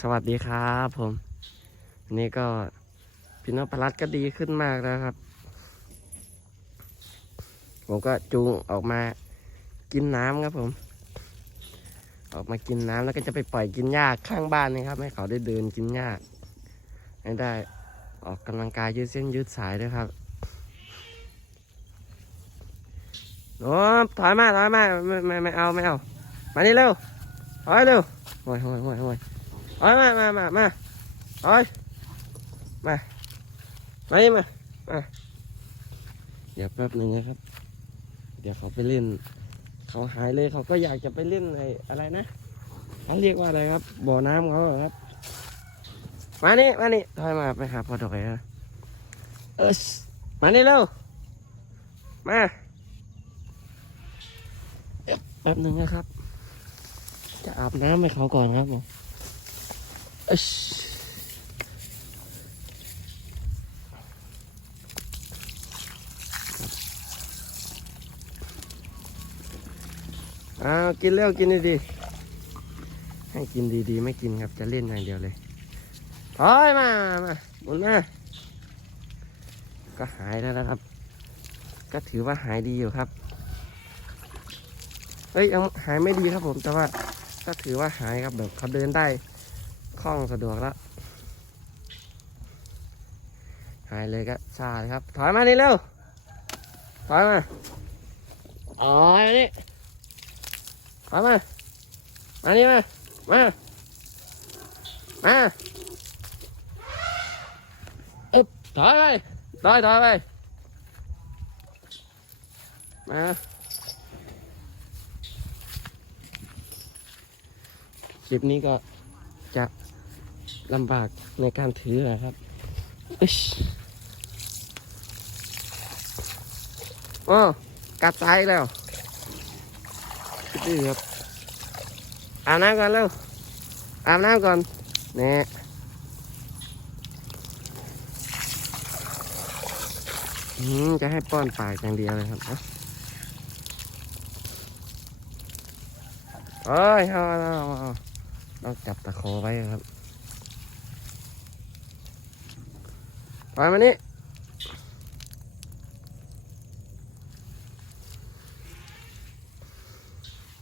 สวัสดีครับผมอันนี่ก็พี่นพรัตก็ดีขึ้นมากแล้วครับ ผมก็จูงออกมากินน้ำครับผม ออกมากินน้ำแล้วก็จะไปปล่อยกินหญ้าข้างบ้านนะครับ ให้เขาได้เดินกินหญ้าให้ได้ออกกำลังกายยืดเส้นยืดสายด้วยครับโอ้ถอยมาถอยมาไม่ไม่ไม่เอาไม่เอา มานี่เร็วถอยเร็วโอ้ยโอ้ยโอ้ยโอ้ย โอ้ยมามามามาโอ้ยมามามามาเดี๋ยวแป๊บหนึ่งนะครับ เดี๋ยวเขาไปเล่น เขาหายเลยเขาก็อยากจะไปเล่นไอ้อะไรนะเขาเรียกว่าอะไรครับ บ่อน้ำเขาอครับ มานี่มานี่ถอยมาไปหาพอดอยนะเออมานี่เร็วมาแป๊บหนึ่งนะครับ จะอาบน้ำให้เขาก่อนครับผม อ้าวกินเร็วกินดีๆให้กินดีๆ ไม่กินครับจะเล่นอย่างเดียวเลยถอยมา มาหมุนมาก็หายแล้วนะครับ ก็ถือว่าหายดีอยู่ครับเฮ้ยยังหายไม่ดีครับผม แต่ว่าก็ถือว่าหายครับแบบเขาเดินได้ ล่องสะดวกแล้วหายเลยก็ชาเลยครับ ถอยมานี่เร็ว ถอยมาอ๋อนี่ถอยมา มานี่มา มา มาอึบถอยไปถอยถอยไป มาคลิปนี้ก็จะ ลำบากในการถือนะครับอิ๊ชโอ้กัดตายแล้วนี่ครับอาบน้ำก่อนเร็วอาบน้ำก่อนเนี่ยอืมจะให้ป้อนปากอย่างเดียวเลยครับเอาเอ้ยเอาเอาเอาเอาต้องจับตะขอไว้ครับ ไปมานี่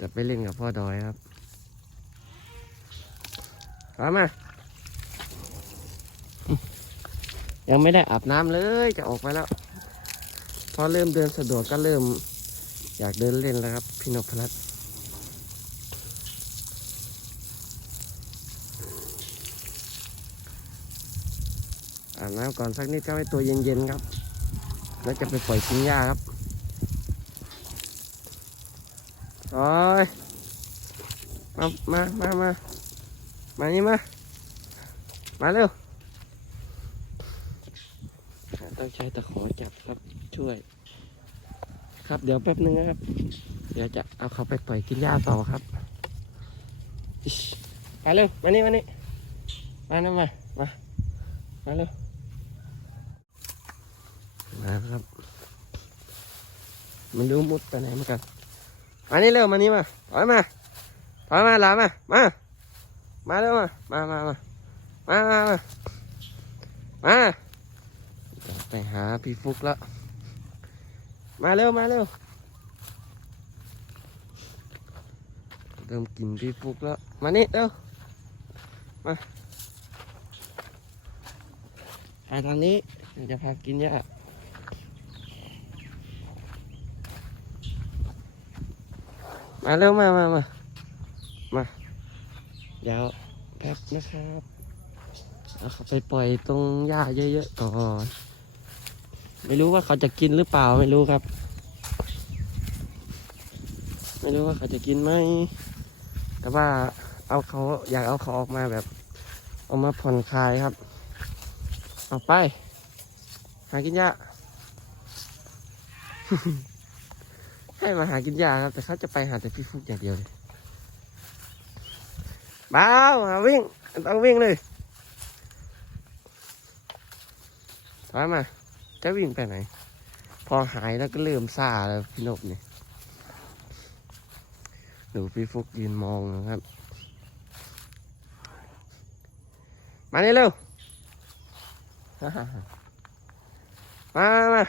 จะไปเล่นกับพ่อดอยครับมามา ยังไม่ได้อาบน้ำเลยจะออกไปแล้ว พอเริ่มเดินสะดวกก็เริ่มอยากเดินเล่นแล้วครับ พี่นพรัตน์ อาบน้ำก่อนสักนิดก็ให้ตัวเย็นๆครับ แล้วจะไปปล่อยกินหญ้าครับโอ้ยมามามามามานี่มา มาเร็ว ต้องใช้ตะขอจับครับช่วย ครับเดี๋ยวแป๊บนึงนะครับ เดี๋ยวจะเอาเขาไปปล่อยกินหญ้าต่อครับมาเร็ว มานี่มานี่ มานะมา มา มาเร็ว มาครับ มันดูมุดไปไหนเหมือนกันมานี่เร็วมานี่มาถอยมาถอยมาหลามามามาเร็วมามามามามามามามาไปหาพี่ฟุกแล้วมาเร็วมาเร็วเริ่มกินพี่ฟุกแล้วมานี่เร็วมาหาทางนี้จะพากินหญ้า มาเร็วมามามามาเดี๋ยวแป๊บนะครับเอาเขาไปปล่อยตรงหญ้าเยอะๆก่อนไม่รู้ว่าเขาจะกินหรือเปล่าไม่รู้ครับ ไม่รู้ว่าเขาจะกินไหมแต่ว่าเอาเขาอยากเอาเขาออกมาแบบเอามาผ่อนคลายครับ เอาไป หากินหญ้า ให้มาหากินยาครับ แต่เขาจะไปหาแต่พี่ฟุกอย่างเดียวเลยบ้าวหาวิ่งต้องวิ่งเลยถอยมา จะวิ่งไปไหน พอหายแล้วก็เริ่มซาแล้วพี่นกเนี่ยดูพี่ฟุกยืนมองนะครับ มานี่เร็ว มามามา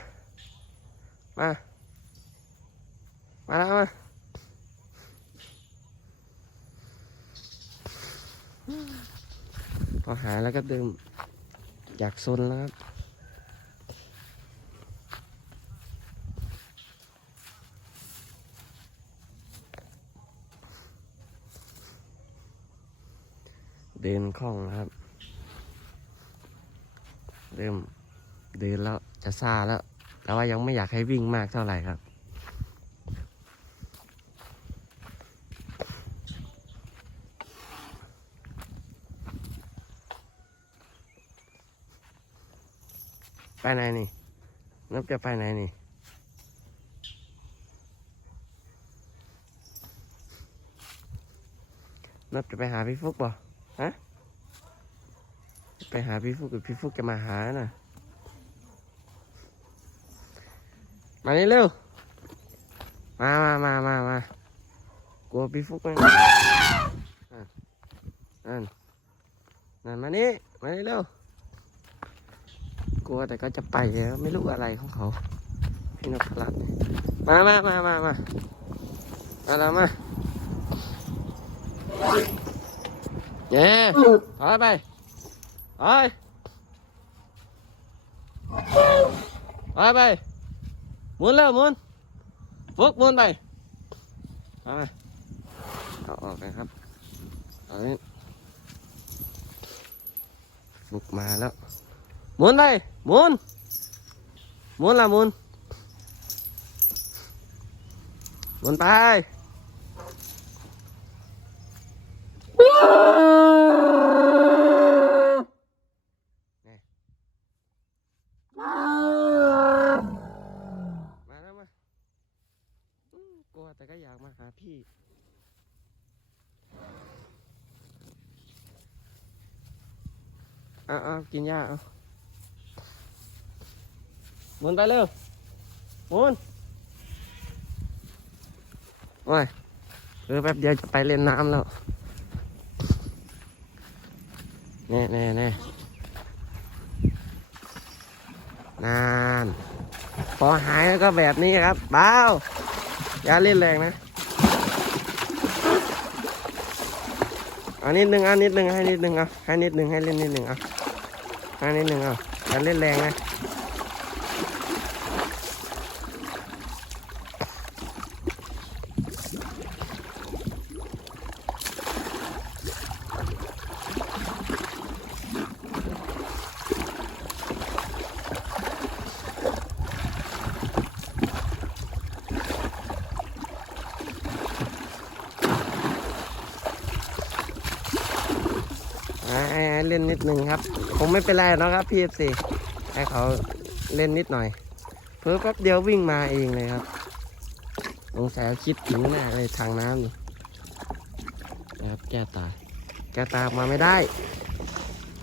มา มาแล้วมาพอหายแล้วก็ดื่มอยากซนแล้วครับเดินคล่องนะครับ เริ่มเดินแล้วจะซาแล้ว แต่ว่ายังไม่อยากให้วิ่งมากเท่าไหร่ครับ ไปไหนนี่นับจะไปไหนนี่นับจะไปหาพี่ฟุกบ่ฮะ ไปหาพี่ฟุกหรือพี่ฟุกจะมาหาน่ะ มานี่เร็ว มามามามามา กลัวพี่ฟุกไหมนั่น นั่น มานี่ มานี่เร็ว กลัวแต่ก็จะไปแล้วไม่รู้อะไรของเขาพี่นพรัตน์มามามามามามาแล้วมาเย้ถอยไปถอยถอยไปหมุนแล้วหมุนฟุกหมุนไปเอาไปเอาออกไปครับเอานี้ฟุกมาแล้ว หมุนไปหมุนหมุนละหมุนหมุนไปมาแล้วมากลัวแต่ก็อยากมาหาพี่เอาเอากินยาเอา หมุนไปเร็วหมุนโอ้ยเออแป๊บเดียวจะไปเล่นน้ำแล้วแน่แน่แน่นานพอหายแล้วก็แบบนี้ครับเบาอย่าเล่นแรงนะอานิดนึงอานิดนึงให้นิดนึงเอาให้นิดนึงให้เล่นนิดนึงเอาให้นิดนึงเอาอย่าเล่นแรงนะ เล่นนิดนึงครับคงไม่เป็นไรหรอกครับพี่เอฟซีให้เขาเล่นนิดหน่อยเพิ่มแป๊บเดียววิ่งมาเองเลยครับสงสัยคิดถึงแน่เลยทางน้ำนี่นะครับแก้ตา แก้ตามาไม่ได้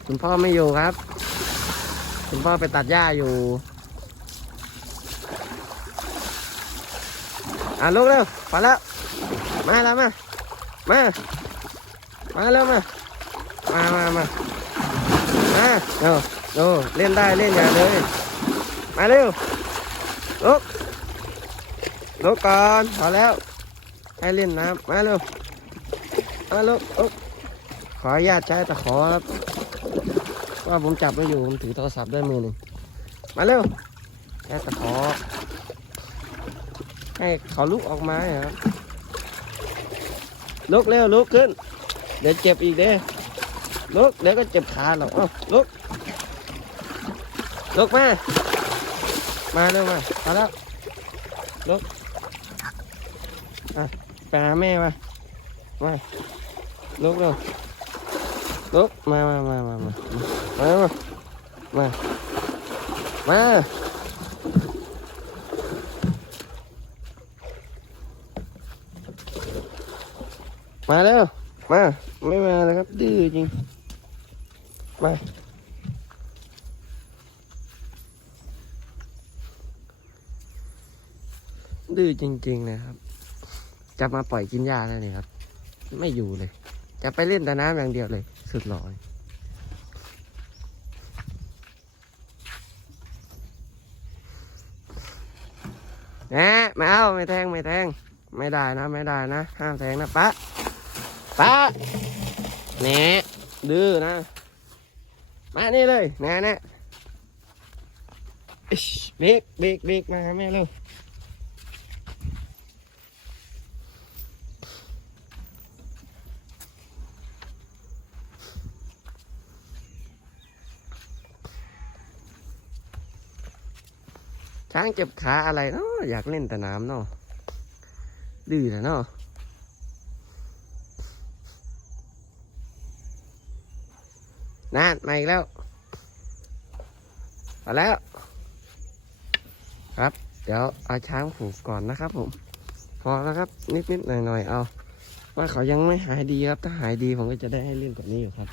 คุณพ่อไม่อยู่ครับ คุณพ่อไปตัดหญ้าอยู่อะลุกเร็วพอแล้วมาแล้วมา มา มาเร็วมา มามามา มาโอ้โอ้เล่นได้เล่นอย่าเลย มาเร็วลุกลุกก่อนพอแล้ว ให้เล่นน้ำมาเร็วมาลุกลุกขออนุญาตใช้ตะขอครับว่าผมจับไม่อยู่ผมถือโทรศัพท์ด้วยมือหนึ่งมาเร็วแค่ตะขอ ให้เขาลุกออกมาครับลุกเร็วลุกขึ้น เดี๋ยวเจ็บอีกเด้ ลุกเดี๋ยวก็เจ็บขาหรอกเอ้าลุกลุกมามาเร็วมามาแล้วลุกอะไปหาแม่มามาลุกเร็วลุกมามามามามามามามามามาแล้วมาไม่มาเลยครับดื้อจริง มาดื้อจริงๆนะครับ จะมาปล่อยกินยญ้าแล้วนี่ครับ ไม่อยู่เลย จะไปเล่นแต่น้ำอย่างเดียวเลย สุดหล่อยนะไม่เอาไม่แทงไม่แทง ไม่ได้นะ ไม่ได้นะ ห้ามแทงนะปะปะเนี่ดื้อนะ มานี่เลยน่แหน่อิ๊ชเบรกเบรกเบรกมาหาแม่เร็วช้างเจ็บขาอะไรเนาะอยากเล่นแต่น้ำเนาะดื้อนะเนาะ นั่นมาอีกแล้วมาแล้ว ครับ เดี๋ยวเอาช้างผูกก่อนนะครับผม พอแล้วครับ นิดๆหน่อยๆเอา ว่าเขายังไม่หายดีครับ ถ้าหายดีผมก็จะได้ให้เล่นกว่านี้อยู่ครับ